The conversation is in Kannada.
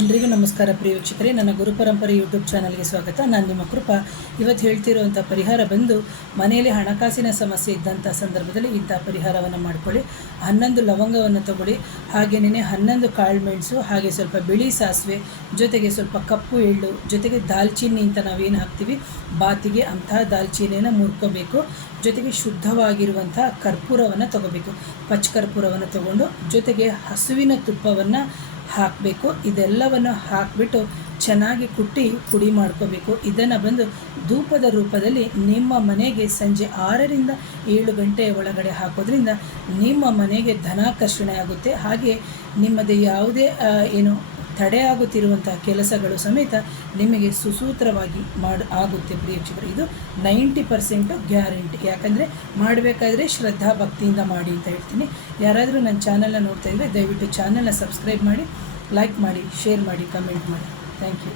ಎಲ್ರಿಗೂ ನಮಸ್ಕಾರ ಪ್ರಿಯ ವೀಕ್ಷಕರೇ, ನನ್ನ ಗುರುಪರಂಪರೆ ಯೂಟ್ಯೂಬ್ ಚಾನಲ್ಗೆ ಸ್ವಾಗತ. ನಾನು ನಿಮ್ಮ ಕೃಪಾ. ಇವತ್ತು ಹೇಳ್ತಿರುವಂಥ ಪರಿಹಾರ ಬಂದು, ಮನೆಯಲ್ಲಿ ಹಣಕಾಸಿನ ಸಮಸ್ಯೆ ಇದ್ದಂಥ ಸಂದರ್ಭದಲ್ಲಿ ಇಂಥ ಪರಿಹಾರವನ್ನು ಮಾಡ್ಕೊಳ್ಳಿ. 11 ಲವಂಗವನ್ನು ತಗೊಳ್ಳಿ, ಹಾಗೆಯೇ 11 ಕಾಳುಮೆಣಸು, ಹಾಗೆ ಸ್ವಲ್ಪ ಬಿಳಿ ಸಾಸಿವೆ, ಜೊತೆಗೆ ಸ್ವಲ್ಪ ಕಪ್ಪು ಎಳ್ಳು, ಜೊತೆಗೆ ದಾಲ್ಚಿನ್ನಿ ಅಂತ ನಾವೇನು ಹಾಕ್ತೀವಿ ಬಾತಿಗೆ, ಅಂತಹ ದಾಲ್ಚಿನ್ನಿಯನ್ನು ಮುರ್ಕೋಬೇಕು. ಜೊತೆಗೆ ಶುದ್ಧವಾಗಿರುವಂಥ ಕರ್ಪೂರವನ್ನು ತಗೋಬೇಕು, ಪಚ್ಚ ಕರ್ಪೂರವನ್ನು ತಗೊಂಡು ಜೊತೆಗೆ ಹಸುವಿನ ತುಪ್ಪವನ್ನು ಹಾಕಬೇಕು. ಇದೆಲ್ಲವನ್ನು ಹಾಕಿಬಿಟ್ಟು ಚೆನ್ನಾಗಿ ಕುಟ್ಟಿ ಪುಡಿ ಮಾಡ್ಕೋಬೇಕು. ಇದನ್ನು ಬಂದು ಧೂಪದ ರೂಪದಲ್ಲಿ ನಿಮ್ಮ ಮನೆಗೆ ಸಂಜೆ 6ರಿಂದ 7 ಗಂಟೆಯ ಒಳಗಡೆ ಹಾಕೋದ್ರಿಂದ ನಿಮ್ಮ ಮನೆಗೆ ಧನಾಕರ್ಷಣೆ ಆಗುತ್ತೆ. ಹಾಗೆ ನಿಮ್ಮದೇ ಯಾವುದೇ ತಡೆಯಾಗುತ್ತಿರುವಂಥ ಕೆಲಸಗಳು ಸಮೇತ ನಿಮಗೆ ಸುಸೂತ್ರವಾಗಿ ಆಗುತ್ತೆ ಪ್ರಿಯ ವೀಕ್ಷಕರು. ಇದು 90% ಗ್ಯಾರಂಟಿ. ಯಾಕಂದರೆ ಮಾಡಬೇಕಾದ್ರೆ ಶ್ರದ್ಧಾ ಭಕ್ತಿಯಿಂದ ಮಾಡಿ ಅಂತ ಹೇಳ್ತೀನಿ. ಯಾರಾದರೂ ನನ್ನ ಚಾನಲ್ನ ನೋಡ್ತಾ ಇದ್ದರೆ ದಯವಿಟ್ಟು ಚಾನಲ್ನ ಸಬ್ಸ್ಕ್ರೈಬ್ ಮಾಡಿ, ಲೈಕ್ ಮಾಡಿ, ಶೇರ್ ಮಾಡಿ, ಕಮೆಂಟ್ ಮಾಡಿ. Thank you.